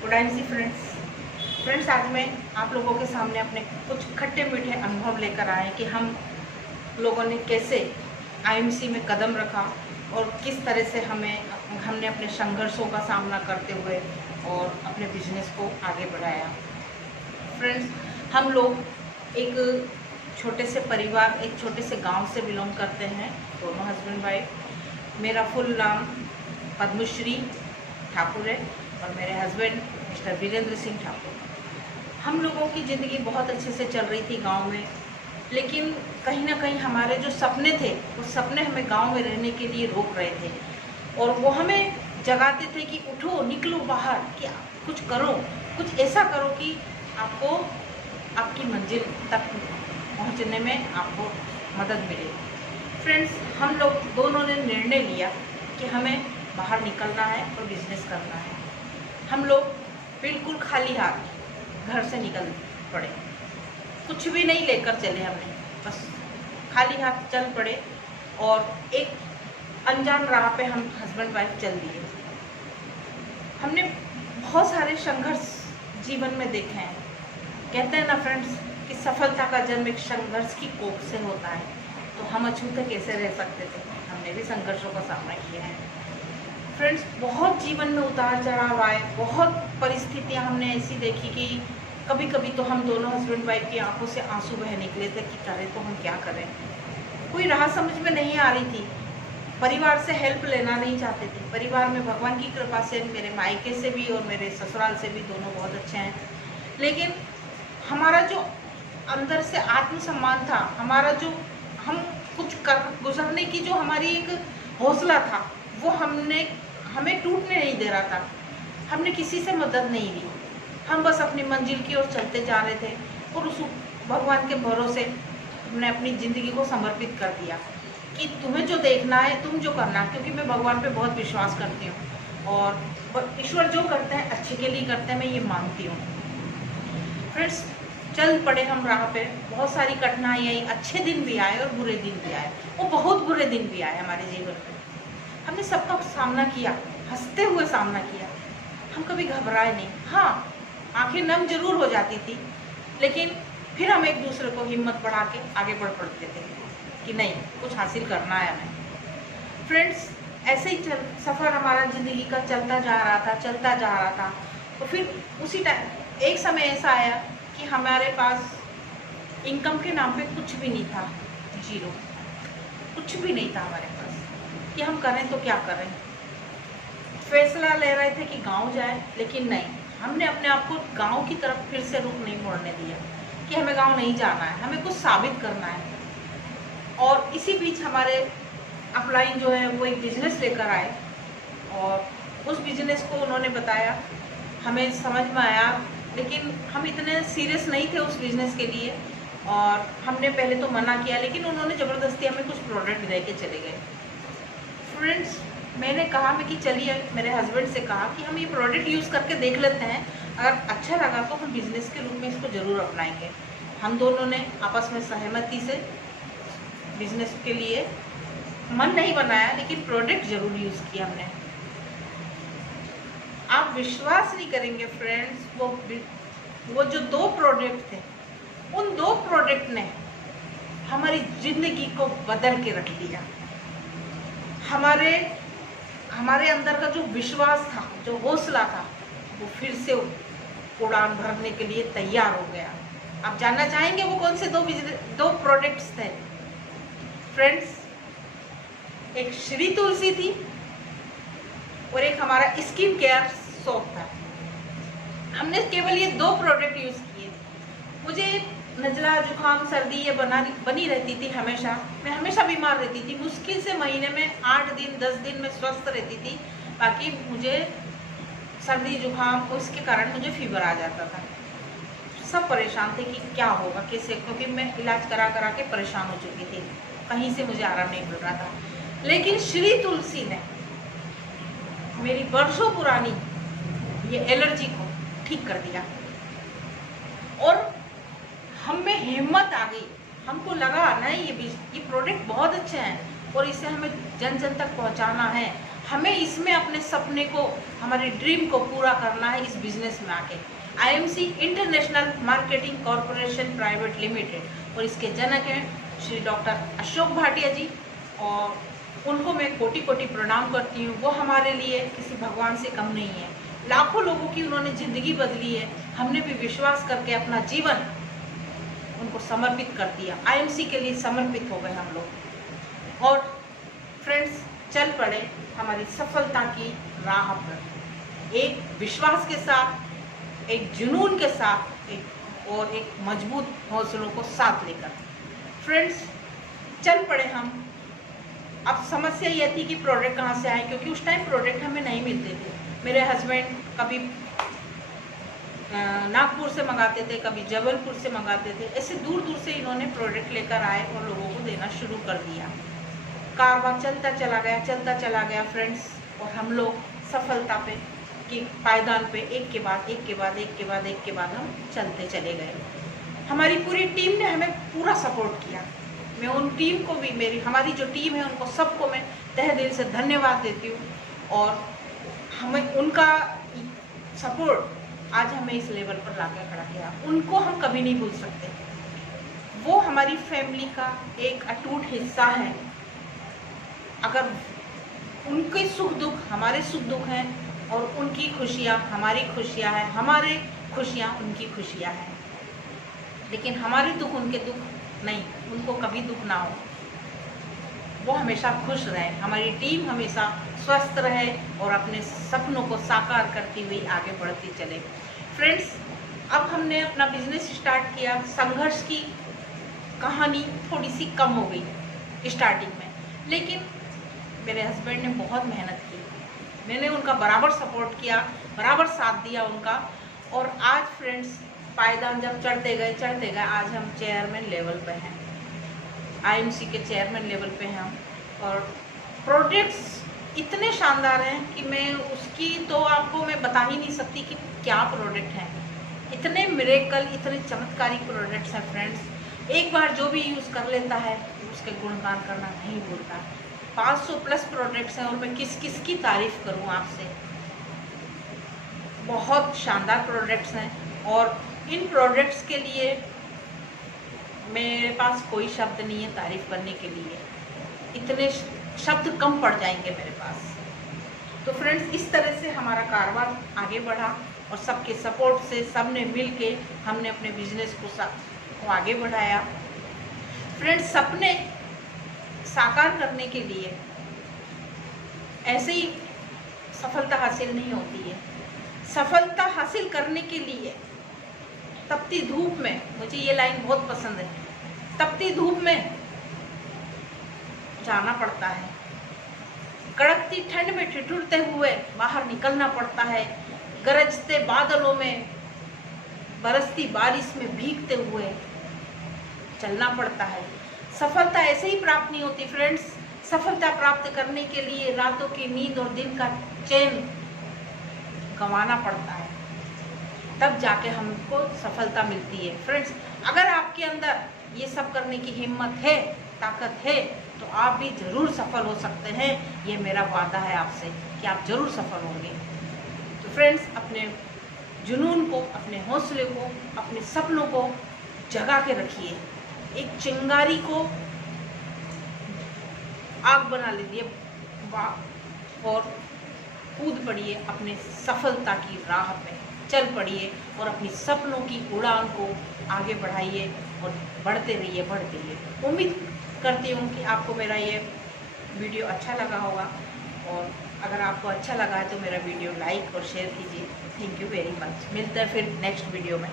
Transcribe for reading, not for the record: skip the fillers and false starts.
Good evening जी friends, आज मैं आप लोगों के सामने अपने कुछ खट्टे मीठे अनुभव लेकर आए कि हम लोगों ने कैसे आईएमसी में कदम रखा और किस तरह से हमने अपने संघर्षों का सामना करते हुए और अपने बिजनेस को आगे बढ़ाया। फ्रेंड्स, हम लोग एक छोटे से परिवार, एक छोटे से गांव से बिलोंग करते हैं, दोनों हस्बैंड वाइफ। मेरा फुल नाम पद्मश्री ठाकुर है और मेरे हस्बैंड मिस्टर वीरेंद्र सिंह ठाकुर। हम लोगों की ज़िंदगी बहुत अच्छे से चल रही थी गांव में, लेकिन कहीं ना कहीं हमारे जो सपने थे वो सपने हमें गांव में रहने के लिए रोक रहे थे और वो हमें जगाते थे कि उठो, निकलो बाहर, कि कुछ करो, कुछ ऐसा करो कि आपको आपकी मंजिल तक पहुंचने में आपको मदद मिले। फ्रेंड्स, हम लोग दोनों ने निर्णय लिया कि हमें बाहर निकलना है और बिजनेस करना है। हम लोग बिल्कुल खाली हाथ घर से निकल पड़े, कुछ भी नहीं लेकर चले हमने, बस खाली हाथ चल पड़े और एक अनजान राह पे हम हस्बैंड वाइफ चल दिए। हमने बहुत सारे संघर्ष जीवन में देखे हैं। कहते हैं ना फ्रेंड्स कि सफलता का जन्म एक संघर्ष की कोख से होता है, तो हम अछूते कैसे रह सकते थे। हमने भी संघर्षों का सामना किया है। फ्रेंड्स, बहुत जीवन में उतार चढ़ाव आए, बहुत परिस्थितियां हमने ऐसी देखी कि कभी कभी तो हम दोनों हस्बैंड वाइफ की आंखों से आंसू बह निकले थे कि करें तो हम क्या करें। कोई राह समझ में नहीं आ रही थी। परिवार से हेल्प लेना नहीं चाहते थे। परिवार में भगवान की कृपा से मेरे मायके से भी और मेरे ससुराल से भी दोनों बहुत अच्छे हैं, लेकिन हमारा जो अंदर से आत्मसम्मान था, हमारा जो हम कुछ कर गुजरने की जो हमारी एक हौसला था, वो हमें टूटने नहीं दे रहा था। हमने किसी से मदद नहीं ली, हम बस अपनी मंजिल की ओर चलते जा रहे थे और उस भगवान के भरोसे हमने अपनी ज़िंदगी को समर्पित कर दिया कि तुम्हें जो देखना है, तुम जो करना है, क्योंकि मैं भगवान पे बहुत विश्वास करती हूँ और ईश्वर जो करते हैं अच्छे के लिए करते हैं, मैं ये मानती हूँ। फ्रेंड्स, चल पड़े हम राह पे। बहुत सारी कठिनाइयाँ आई, अच्छे दिन भी आए और बुरे दिन भी आए, वो बहुत बुरे दिन भी आए हमारे जीवन में। हमने सबका सामना किया, हंसते हुए सामना किया, हम कभी घबराए नहीं। हाँ, आंखें नम जरूर हो जाती थी, लेकिन फिर हम एक दूसरे को हिम्मत बढ़ा के आगे बढ़ पड़ते थे कि नहीं, कुछ हासिल करना है हमें। फ्रेंड्स, ऐसे ही सफ़र हमारा ज़िंदगी का चलता जा रहा था। तो फिर उसी टाइम एक समय ऐसा आया कि हमारे पास इनकम के नाम पे कुछ भी नहीं था, जीरो, कुछ भी नहीं था हमारे पास कि हम करें तो क्या करें। फैसला ले रहे थे कि गांव जाए, लेकिन नहीं, हमने अपने आप को गांव की तरफ फिर से रुख नहीं मोड़ने दिया कि हमें गांव नहीं जाना है, हमें कुछ साबित करना है। और इसी बीच हमारे अपलाइन जो है वो एक बिजनेस लेकर आए और उस बिजनेस को उन्होंने बताया, हमें समझ में आया, लेकिन हम इतने सीरियस नहीं थे उस बिज़नेस के लिए और हमने पहले तो मना किया, लेकिन उन्होंने ज़बरदस्ती हमें कुछ प्रोडक्ट दे के चले गए। फ्रेंड्स, मैंने कहा कि चलिए, मेरे हस्बैंड से कहा कि हम ये प्रोडक्ट यूज़ करके देख लेते हैं, अगर अच्छा लगा तो हम बिज़नेस के रूप में इसको ज़रूर अपनाएंगे। हम दोनों ने आपस में सहमति से बिज़नेस के लिए मन नहीं बनाया, लेकिन प्रोडक्ट ज़रूर यूज़ किया हमने। आप विश्वास नहीं करेंगे फ्रेंड्स, वो जो 2 प्रोडक्ट थे, उन 2 प्रोडक्ट ने हमारी ज़िंदगी को बदल के रख दिया। हमारे अंदर का जो विश्वास था, जो हौसला था, वो फिर से उड़ान भरने के लिए तैयार हो गया। आप जानना चाहेंगे वो कौन से 2 प्रोडक्ट्स थे? फ्रेंड्स, एक श्री तुलसी थी और एक हमारा स्किन केयर सोप था। हमने केवल ये 2 प्रोडक्ट यूज़ किए। मुझे नज़ला, जुकाम, सर्दी ये बनी रहती थी हमेशा। मैं हमेशा बीमार रहती थी। मुश्किल से महीने में 8 दिन 10 दिन में स्वस्थ रहती थी, बाकी मुझे सर्दी जुकाम, उसके कारण मुझे फीवर आ जाता था। सब परेशान थे कि क्या होगा, कैसे, क्योंकि मैं इलाज करा के परेशान हो चुकी थी, कहीं से मुझे आराम नहीं मिल रहा था। लेकिन श्री तुलसी ने मेरी वर्षों पुरानी ये एलर्जी को ठीक कर दिया और हम में हिम्मत आ गई। हमको लगा नहीं, ये प्रोडक्ट बहुत अच्छे हैं और इसे हमें जन जन तक पहुंचाना है, हमें इसमें अपने सपने को, हमारे ड्रीम को पूरा करना है इस बिजनेस में आके। IMC international marketing corporation private limited और इसके जनक हैं श्री डॉक्टर अशोक भाटिया जी, और उनको मैं कोटि कोटि प्रणाम करती हूँ। वो हमारे लिए किसी भगवान से कम नहीं है। लाखों लोगों की उन्होंने ज़िंदगी बदली है। हमने भी विश्वास करके अपना जीवन उनको समर्पित कर दिया। आईएमसी के लिए समर्पित हो गए हम लोग। और फ्रेंड्स, चल पड़े हमारी सफलता की राह पर, एक विश्वास के साथ, एक जुनून के साथ, एक मजबूत हौसलों को साथ लेकर। फ्रेंड्स, चल पड़े हम। अब समस्या ये थी कि प्रोडक्ट कहाँ से आए, क्योंकि उस टाइम प्रोडक्ट हमें नहीं मिलते थे। मेरे हस्बैंड कभी नागपुर से मंगाते थे, कभी जबलपुर से मंगाते थे। ऐसे दूर दूर से इन्होंने प्रोडक्ट लेकर आए और लोगों को देना शुरू कर दिया। कारवां चलता चला गया फ्रेंड्स, और हम लोग सफलता पे की पायदान पे एक के बाद एक हम चलते चले गए। हमारी पूरी टीम ने हमें पूरा सपोर्ट किया। मैं उन टीम को भी, हमारी जो टीम है उनको सबको मैं तहे दिल से धन्यवाद देती हूँ, और हमें उनका सपोर्ट आज हमें इस लेवल पर लाकर खड़ा किया। उनको हम कभी नहीं भूल सकते। वो हमारी फैमिली का एक अटूट हिस्सा है। अगर उनके सुख दुख हमारे सुख दुख हैं, और उनकी खुशियाँ हमारी खुशियाँ हैं, हमारे खुशियाँ उनकी खुशियाँ हैं, लेकिन हमारे दुख उनके दुख नहीं, उनको कभी दुख ना हो। वो हमेशा खुश रहे, हमारी टीम हमेशा स्वस्थ रहे और अपने सपनों को साकार करती हुई आगे बढ़ती चले। फ्रेंड्स, अब हमने अपना बिजनेस स्टार्ट किया। संघर्ष की कहानी थोड़ी सी कम हो गई स्टार्टिंग में, लेकिन मेरे हस्बैंड ने बहुत मेहनत की। मैंने उनका बराबर सपोर्ट किया, बराबर साथ दिया उनका, और आज फ्रेंड्स पायदान जब चढ़ते गए आज हम चेयरमैन लेवल पे हैं, आईएमसी के चेयरमैन लेवल पे हैं हम। और प्रोडक्ट्स इतने शानदार हैं कि मैं उसकी तो आपको मैं बता ही नहीं सकती कि क्या प्रोडक्ट हैं। इतने मिरेकल, इतने चमत्कारी प्रोडक्ट्स हैं फ्रेंड्स। एक बार जो भी यूज़ कर लेता है उसके गुणगान करना नहीं भूलता। 500 प्लस प्रोडक्ट्स हैं, और मैं किस किस की तारीफ़ करूं आपसे। बहुत शानदार प्रोडक्ट्स हैं, और इन प्रोडक्ट्स के लिए मेरे पास कोई शब्द नहीं है तारीफ़ करने के लिए। इतने शब्द कम पड़ जाएंगे मेरे पास। तो फ्रेंड्स, इस तरह से हमारा कारोबार आगे बढ़ा, और सबके सपोर्ट से सबने मिल के हमने अपने बिजनेस को आगे बढ़ाया। फ्रेंड्स, सपने साकार करने के लिए ऐसे ही सफलता हासिल नहीं होती है। सफलता हासिल करने के लिए तपती धूप में, मुझे ये लाइन बहुत पसंद है, तपती धूप में जाना पड़ता है, कड़कती ठंड में ठिठुरते हुए बाहर निकलना पड़ता है, गरजते बादलों में, बरसती बारिश में भीगते हुए चलना पड़ता है। सफलता ऐसे ही प्राप्त नहीं होती फ्रेंड्स। सफलता प्राप्त करने के लिए रातों की नींद और दिन का चैन गंवाना पड़ता है, तब जाके हमको सफलता मिलती है। फ्रेंड्स, अगर आपके अंदर ये सब करने की हिम्मत है, ताकत है, तो आप भी ज़रूर सफल हो सकते हैं। ये मेरा वादा है आपसे कि आप ज़रूर सफल होंगे। तो फ्रेंड्स, अपने जुनून को, अपने हौसले को, अपने सपनों को जगा के रखिए। एक चिंगारी को आग बना लीजिए और कूद पड़िए अपने सफलता की राह पे, चल पड़िए और अपनी सपनों की उड़ान को आगे बढ़ाइए और बढ़ते रहिए। उम्मीद करती हूँ कि आपको मेरा ये वीडियो अच्छा लगा होगा, और अगर आपको अच्छा लगा है तो मेरा वीडियो लाइक और शेयर कीजिए। Thank you very much. मिलते हैं फिर नेक्स्ट वीडियो में।